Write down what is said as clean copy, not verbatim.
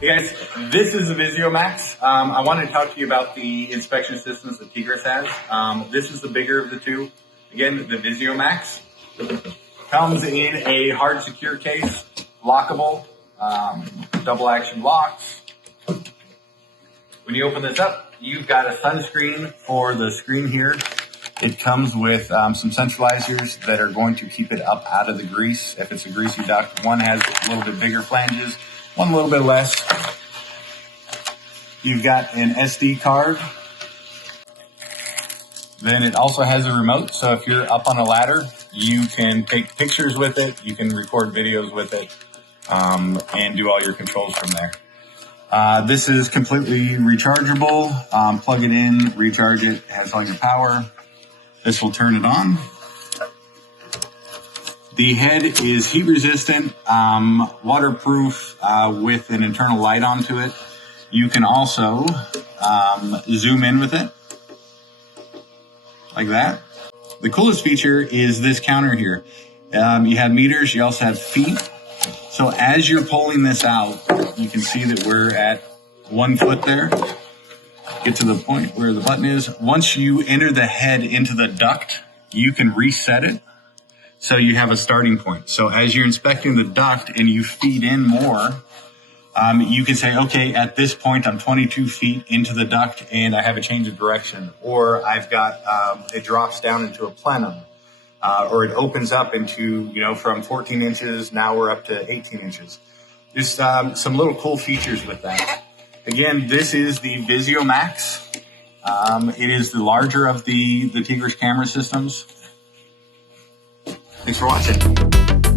Hey guys, this is the Visiomax. I wanted to talk to you about the inspection systems that Tigris has. This is the bigger of the two. Again, the Visiomax comes in a hard secure case, lockable, double action locks. When you open this up, you've got a sunscreen for the screen here. It comes with some centralizers that are going to keep it up out of the grease if it's a greasy duct. One has a little bit bigger flanges, one a little bit less. You've got an SD card. Then it also has a remote, so if you're up on a ladder, you can take pictures with it, you can record videos with it, and do all your controls from there. This is completely rechargeable. Plug it in, recharge it, has all your power. This will turn it on. The head is heat resistant, waterproof, with an internal light onto it. You can also zoom in with it, like that. The coolest feature is this counter here. You have meters, you also have feet. So as you're pulling this out, you can see that we're at 1 foot there. Get to the point where the button is. Once you enter the head into the duct, you can reset it. So you have a starting point. So as you're inspecting the duct and you feed in more, you can say, okay, at this point, I'm 22 feet into the duct and I have a change of direction. Or I've got, it drops down into a plenum. Or it opens up into, from 14 inches, now we're up to 18 inches. Just some little cool features with that. Again, this is the Visiomax. It is the larger of the Tigris camera systems. Thanks for watching.